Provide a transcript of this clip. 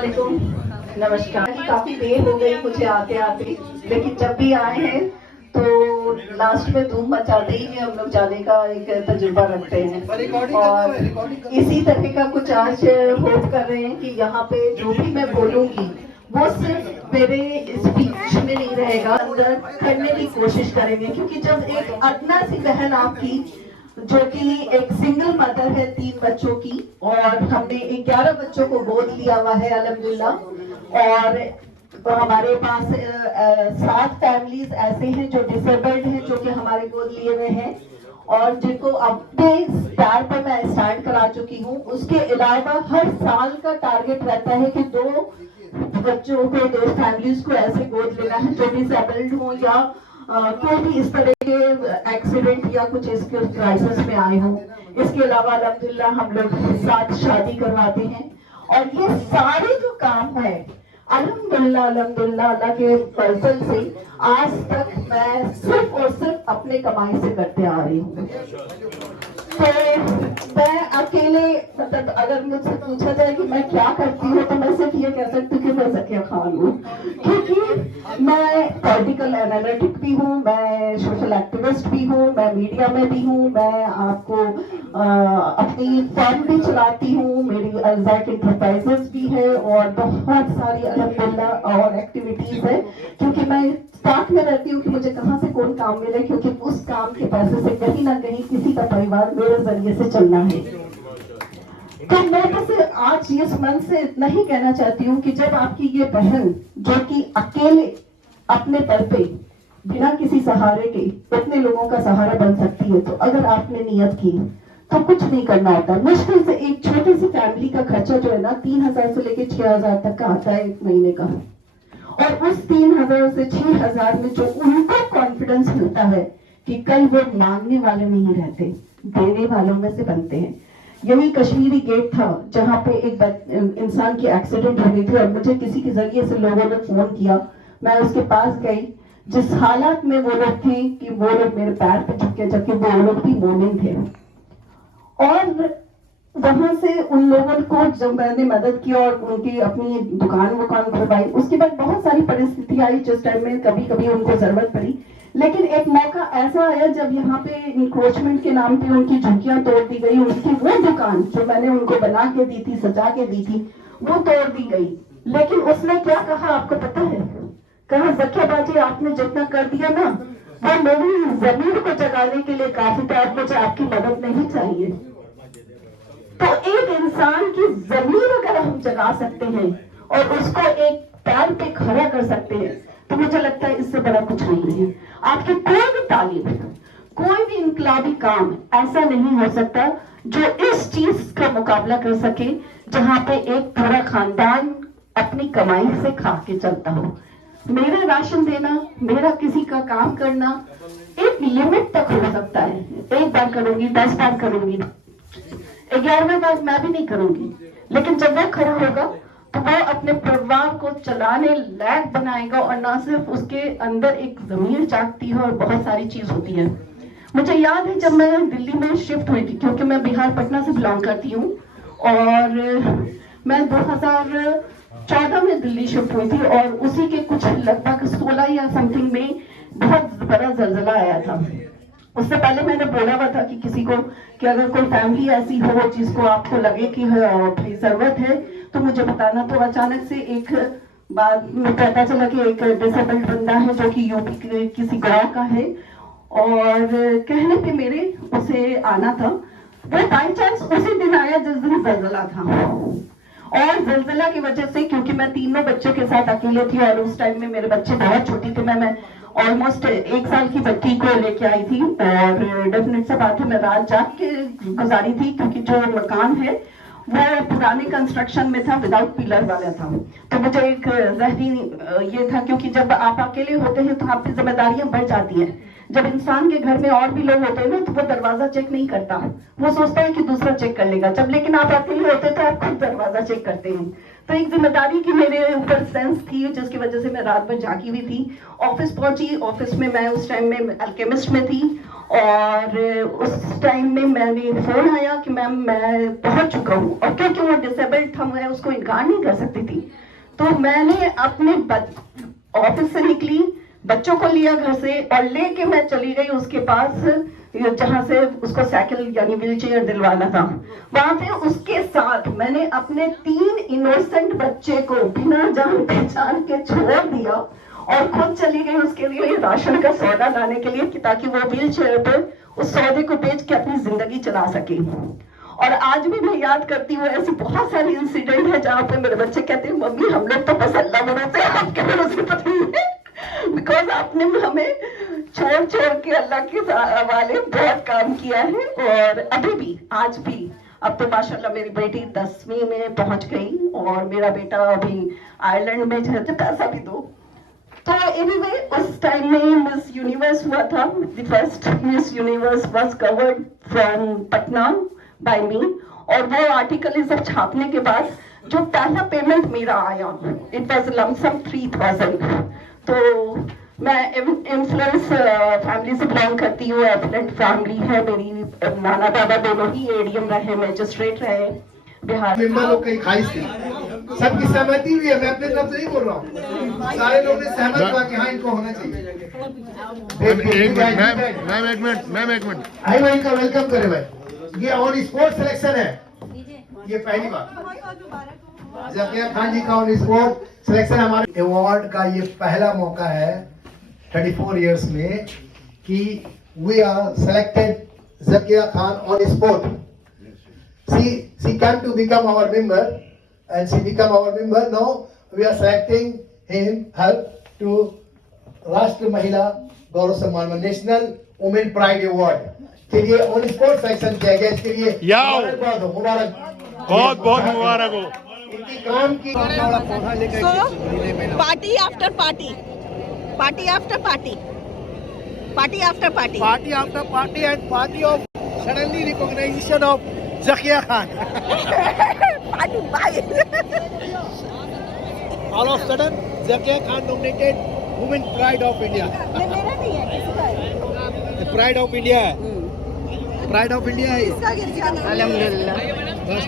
अस्सलामुअलैकुम, नमस्कार। काफी देर हो गई मुझे आते आते, लेकिन जब भी आए हैं तो लास्ट में धूम मचाते ही हम लोग जाने का एक तजुर्बा रखते हैं। और इसी तरह का कुछ आज होप कर रहे हैं कि यहाँ पे जो भी मैं बोलूँगी वो सिर्फ मेरे स्पीच में नहीं रहेगा, अंदर करने की कोशिश करेंगे। क्योंकि जब एक अदना सी बहन आपकी जो कि एक सिंगल मदर है 3 बच्चों की, और हमने 11 बच्चों को गोद लिया हुआ है अल्हम्दुलिल्लाह। और तो हमारे पास 7 फैमिलीज ऐसे हैं जो डिसेबल्ड हैं, जो कि हमारे गोद लिए हुए हैं और जिनको अपने स्टार पर मैं स्टार्ट करा चुकी हूँ। उसके अलावा हर साल का टारगेट रहता है कि 2 बच्चों को, 2 फैमिलीज को ऐसे गोद लेना है जो डिसेबल्ड हो या कोई भी इस तरह के एक्सीडेंट या कुछ इसके क्राइसिस में आए हों। इसके अलावा अल्हम्दुलिल्लाह हम लोग साथ शादी करवाते हैं। और ये सारे जो काम है अल्हम्दुलिल्लाह अल्हम्दुलिल्लाह अल्लाह के फजल से आज तक मैं सिर्फ और सिर्फ अपने कमाई से करते आ रही हूँ। तो मैं अकेले, मतलब अगर मुझसे पूछा जाए कि मैं क्या करती हूँ तो मैं सिर्फ ये कह सकती हूँ कि मैं ज़किया खान हूँ। क्योंकि मैं पॉलिटिकल एनालिटिक भी हूँ, मैं सोशल एक्टिविस्ट भी हूँ, मैं मीडिया में भी हूँ, मैं आपको अपनी फर्म भी चलाती हूँ, मेरी अल्जाक इंटरप्राइजेस भी है और बहुत सारी अल्हम्दुलिल्लाह और एक्टिविटीज है। क्योंकि मैं साथ में रहती हूँ कि मुझे कहाँ से कौन काम मिले, क्योंकि उस काम के पैसे से कहीं ना कहीं किसी का परिवार मेरे जरिए से चलना है। तो मैं बस आज इस मन से इतना ही कहना चाहती हूँ कि जब आपकी ये बहन जो कि अकेले अपने पर पे बिना किसी सहारे के इतने लोगों का सहारा बन सकती है, तो अगर आपने नियत की तो कुछ नहीं करना होता। मुश्किल से एक छोटी सी फैमिली का खर्चा जो है ना 3,000 से लेके 6,000 तक का आता है एक महीने का। और उस 3,000 से 6,000 में जो उनको कॉन्फिडेंस मिलता है कि कल वो मांगने वाले नहीं रहते, देने वालों में से बनते हैं। यही कश्मीरी गेट था जहां पे एक इंसान की एक्सीडेंट हो गई थी और मुझे किसी के जरिए से लोगों ने फोन किया। मैं उसके पास गई, जिस हालात में वो लोग थे कि वो लोग मेरे पैर पे झुके, जबकि वो लोग भी मोमिन थे। और वहां से उन लोगों को जब मैंने मदद की और उनकी अपनी दुकान खुलवाई, उसके बाद बहुत सारी परिस्थिति आई जिस टाइम में कभी कभी उनको जरूरत पड़ी। लेकिन एक मौका ऐसा आया जब यहाँ पे इंक्रोचमेंट के नाम पे उनकी झुग्गियां तोड़ दी गई। उनकी वो दुकान जो मैंने उनको बना के दी थी, सजा के दी थी, वो तोड़ दी गई। लेकिन उसने क्या कहा आपको पता है? कहा, ज़किया बाजी आपने जितना कर दिया ना वो मेरी जमीन को जगाने के लिए काफी था, मुझे आपकी मदद नहीं चाहिए। तो एक इंसान की जमीन अगर हम जगा सकते हैं और उसको एक पैर पे खड़ा कर सकते हैं तो मुझे लगता है इससे बड़ा कुछ नहीं है। आपकी कोई भी तालीम, कोई भी इनकलाबी काम ऐसा नहीं हो सकता जो इस चीज का मुकाबला कर सके, जहां पे एक पूरा खानदान अपनी कमाई से खा के चलता हो। मेरा राशन देना, मेरा किसी का काम करना एक लिमिट तक हो सकता है। एक बार करूंगी, 10 बार करूंगी, 11वें बार मैं भी नहीं करूंगी। लेकिन जब वह खड़ा होगा तो वो अपने परिवार को चलाने लायक बनाएगा। और ना सिर्फ उसके अंदर एक जमीर जागती है और बहुत सारी चीज होती है। मुझे याद है जब मैं दिल्ली में शिफ्ट हुई थी, क्योंकि मैं बिहार पटना से बिलोंग करती हूँ, और मैं 2014 में दिल्ली शिफ्ट हुई थी और उसी के कुछ लगभग 16 या समथिंग में बहुत बड़ा जलजला आया था। उससे पहले मैंने बोला हुआ था कि किसी को कि अगर कोई फैमिली ऐसी हो जिसको आपको लगे कि जरूरत है तो मुझे बताना। तो अचानक से एक बात में पता चला कि एक डिसेबल्ड बंदा है जो कि यूपी के किसी गांव का है, और कहने पे मेरे उसे आना था। वो बाई चांस उसी दिन आया जिस दिन जलजला था। और जलजला की वजह से, क्योंकि मैं 3 बच्चों के साथ अकेले थी और उस टाइम में मेरे बच्चे बहुत छोटी थे, मैं ऑलमोस्ट 1 साल की बच्ची को लेके आई थी। और डेफिनेट सा बात है मैं रात जाग के गुजारी थी, क्योंकि जो मकान है वो पुराने कंस्ट्रक्शन में था, विदाउट पिलर वाला था। तो मुझे एक जहनी ये था, क्योंकि जब आप अकेले होते हैं तो आपकी जिम्मेदारियां बढ़ जाती हैं। जब इंसान के घर में और भी लोग होते हैं ना तो वो दरवाजा चेक नहीं करता, वो सोचता है कि दूसरा चेक कर लेगा। जब लेकिन आप अकेले होते तो आप खुद दरवाजा चेक करते हैं। तो एक जिम्मेदारी की मेरे ऊपर सेंस थी, जिसकी वजह से मैं रात भर जागी हुई थी। ऑफिस पहुंची, ऑफिस में मैं उस टाइम में अल्केमिस्ट में थी और उस टाइम में मैंने फोन आया कि मैम मैं पहुंच चुका हूँ, और क्योंकि वो डिसेबल्ड था मैं उसको इनकार नहीं कर सकती थी। तो मैंने अपने ऑफिस से निकली, बच्चों को लिया घर से और लेके मैं चली गई उसके पास जहां से उसको साइकिल यानी व्हील चेयर दिलवाना था। वहां पे उसके साथ मैंने अपने 3 इनोसेंट बच्चे को बिना जान पहचान के छोड़ दिया और खुद चली गई उसके लिए राशन का सौदा लाने के लिए, कि ताकि वो व्हील चेयर पर उस सौदे को बेच के अपनी जिंदगी चला सके। और आज भी मैं याद करती हूँ, ऐसी बहुत सारी इंसिडेंट है जहाँ पे मेरे बच्चे कहते हैं मम्मी हम लोग तो बस अल्लाह भरोसे, आपके भरोसे पता नहीं है, बिकॉज आपने हमें छोड़ छोड़ के अल्लाह के वाले बहुत काम किया है। और अभी भी, आज भी, अब तो माशाल्लाह मेरी बेटी 10वीं में पहुंच गई और मेरा बेटा अभी आयरलैंड में है, तो पैसा भी दो। तो एनीवे उस टाइम में मिस यूनिवर्स हुआ था, the first Miss Universe was covered from Patna by me. और वो आर्टिकल ये सब छापने के बाद जो पहला पेमेंट मेरा आया, इट वाज लमसम 3000। तो मैं इन्फ्लुएंस फैमिली से बिलोंग करती हूँ, एफिलेंट फैमिली है मेरी, नाना दादा दोनों ही एडीएम रहे, मैजिस्ट्रेट रहे बिहार। मेंबर लोग की ख्वाहिश थी, सबकी सहमति हुई है, मैं अपने तरफ से नहीं बोल रहा हूँ, सारे लोग ने सहमत हुआ कि हाँ इनको होना चाहिए। मैम एक मिनट आई भाई का वेलकम करे भाई, ये ऑन स्पोर्ट सिलेक्शन है, ये पहली बार ज़किया खान जी का ऑन स्पोर्ट सिलेक्शन हमारे अवार्ड का ये पहला मौका है 34 इयर्स में कि we are selected Zakia Khan on spot. She came to become our member and she become our member. Now we are selecting her to राष्ट्र महिला गौरव सम्मान नेशनल वुमेन प्राइड अवार्ड के लिए ऑन स्पोर्ट सेलेक्शन किया गया। इसके लिए मुबारक, बहुत बहुत मुबारक हो। इनकी काम की party after party, party after party, party after party, party after party and party of suddenly recognition of Zakia Khan. Party by. All of sudden Zakia Khan nominated Women Pride of India. मेरा नहीं है, किसका है? The Pride of India. Pride of India is किसका? अल्हम्दुलिल्लाह। बस